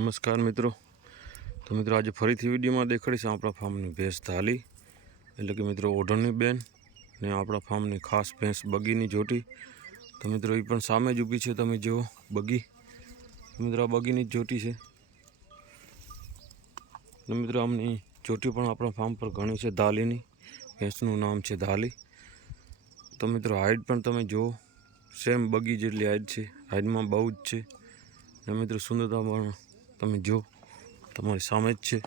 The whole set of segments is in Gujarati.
નમસ્કાર મિત્રો. તો મિત્રો આજે ફરીથી વિડીયોમાં દેખાડીશ આપણા ફાર્મની ભેંસ ધાલી, એટલે કે મિત્રો ઓઢણની બેન ને આપણા ફાર્મની ખાસ ભેંસ બગીની જોટી. તો મિત્રો એ પણ સામે જ ઊભી છે, તમે જુઓ બગી. મિત્રો આ બગીની જ જોટી છે. ને મિત્રો આમની જોટી પણ આપણા ફાર્મ પર ઘણી છે. ધાલીની ભેંસનું નામ છે ધાલી. તો મિત્રો હાઈટ પણ તમે જુઓ, સેમ બગી જેટલી હાઈટ છે, હાઈટમાં બહુ જ છે. ને મિત્રો સુંદરતા પણ તમે જો તમારી સામે જ છે.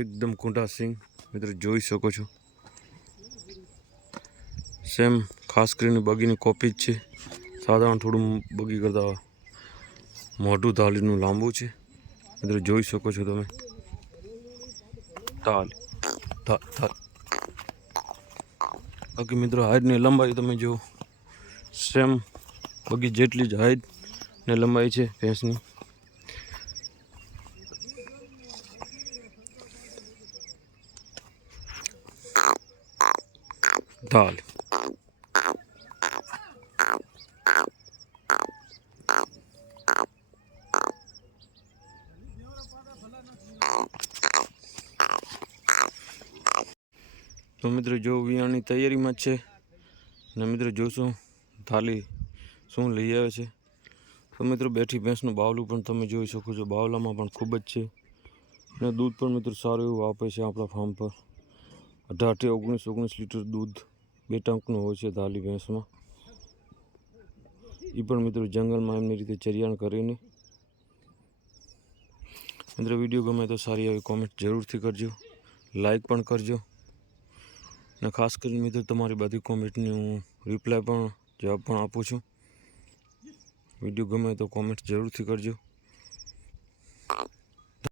એકદમ કુંડા સિંગ મિત્રો જોઈ શકો છો. સેમ ખાસ કરીને બગીની કોપી જ છે. સાધારણ થોડું બગી કરતા મોઢું ધાલીનું લાંબુ છે. મિત્રો જોઈ શકો છો તમે. બાકી મિત્રો હાઈટની લંબાઈ તમે જુઓ, સેમ બગી જેટલી જ હાઈટ ને લંબાઈ છે ભેંસની. ધાલ તો મિત્રો જો વિયાણની તૈયારીમાં જ છે. ને મિત્રો જોશું થાલી શું લઈ આવે છે. તો મિત્રો બેઠી ભેંસનું બાવલું પણ તમે જોઈ શકો છો. બાવલામાં પણ ખૂબ જ છે. ને દૂધ પણ મિત્રો સારું એવું આપે છે આપણા ફાર્મ પર. 18-19 લીટર દૂધ 2 ટંકનું હોય છે ધાલી ભેંસમાં. એ પણ મિત્રો જંગલમાં એમની રીતે ચરિયાણ કરીને. મિત્રો વિડીયો ગમે તો સારી આવી કોમેન્ટ જરૂરથી કરજો, લાઈક પણ કરજો. ને ખાસ કરીને મિત્રો તમારી બધી કોમેન્ટની હું રિપ્લાય પણ જવાબ પણ આપું છું. વિડીયો ગમે તો કોમેન્ટ જરૂરથી કરજો.